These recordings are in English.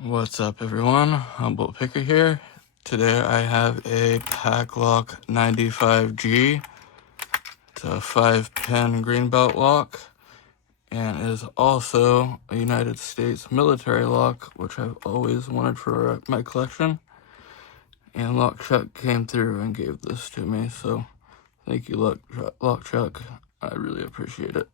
What's up, everyone? Humble Picker here. Today I have a Paclock 95G. It's a 5-pin greenbelt lock and is also a United States military lock, which I've always wanted for my collection. And LockChuck came through and gave this to me, so thank you, LockChuck. I really appreciate it.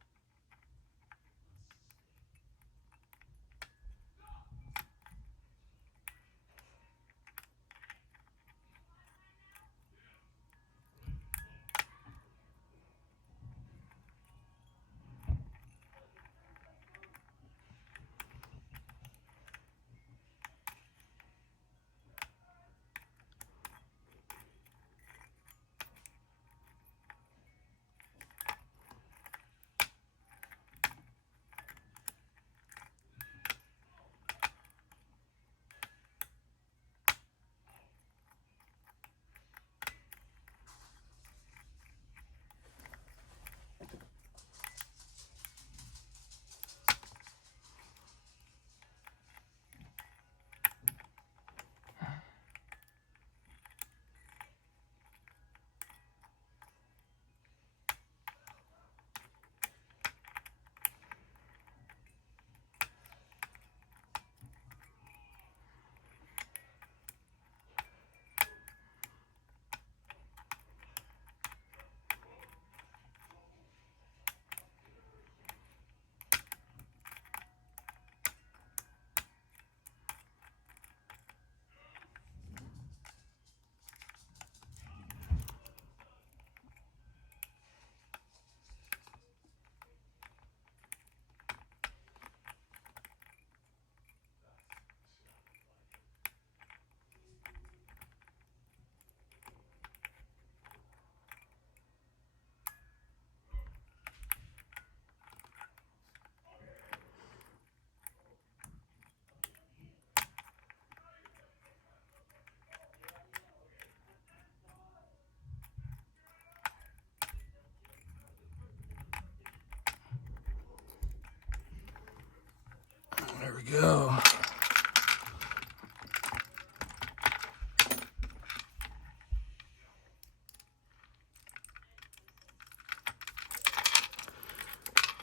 There we go.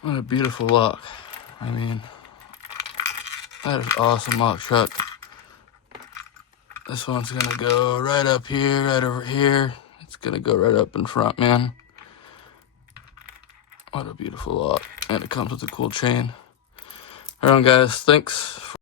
What a beautiful lock. I mean, that is awesome, LockChuck. This one's gonna go right up here, right over here. It's gonna go right up in front, man. What a beautiful lock. And it comes with a cool chain. Alright, guys, thanks.